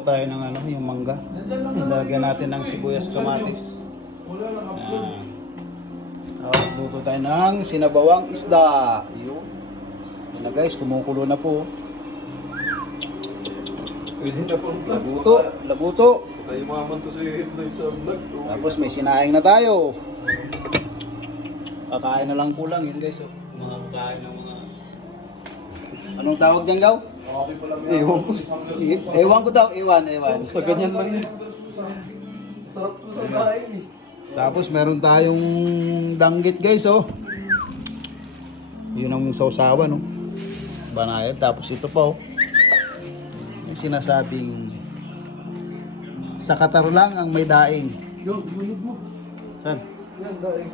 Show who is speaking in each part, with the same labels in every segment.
Speaker 1: Gawa tayo ng ano, yung mangga. Lalagyan natin ng sibuyas kamatis. Ayan. Tapos luto tayo ng sinabawang isda. Yun. Yan na guys, kumukulo na po.
Speaker 2: Pwede na pong vlog.
Speaker 1: Labuto, labuto.
Speaker 2: Tayo maman to si Headlight sa vlog.
Speaker 1: Tapos may sinaing na tayo. Kakain na lang kulang yun guys. Oh. Mga kakain ng mga... Anong tawag dyan gaw? Ewan ko. Ewan ko daw, ewan, ewan.
Speaker 2: Sa ganyan lang yun. Sarap to sa kain.
Speaker 1: Tapos meron tayong danggit guys oh. Yun ang sausawan no. Banayad. Tapos ito pa oh. Yung sinasabing sa Qatar lang ang may daing.
Speaker 2: Yo, yunod mo.
Speaker 1: Saan?
Speaker 2: Yan, daing.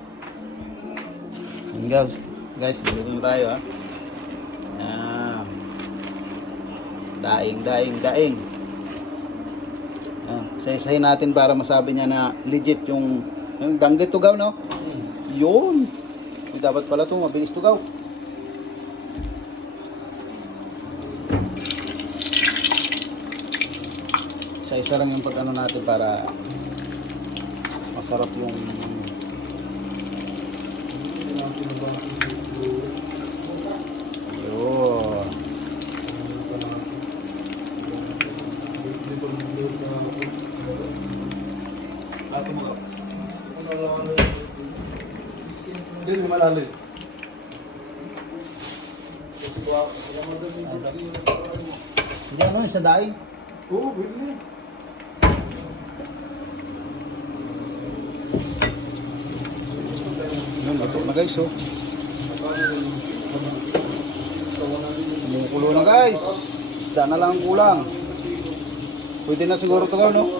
Speaker 1: Yun guys. Guys, dito na tayo ha. Yan. Daing, daing, daing. Ah, isa-isahin natin para masabi niya na legit yung, yung danggit tugaw, no? Yun. Yung dapat pala to mabilis tugaw. Isa-isa lang yung pag ano natin para masarap yung yun.
Speaker 2: Ate mo ka. Yan, malalim.
Speaker 1: Hindi ano sa daing.
Speaker 2: Oo, pwede.
Speaker 1: Yun, luto na guys, oh. Kumukulo na guys. Isda na lang ang kulang. Pwede na siguro ito no?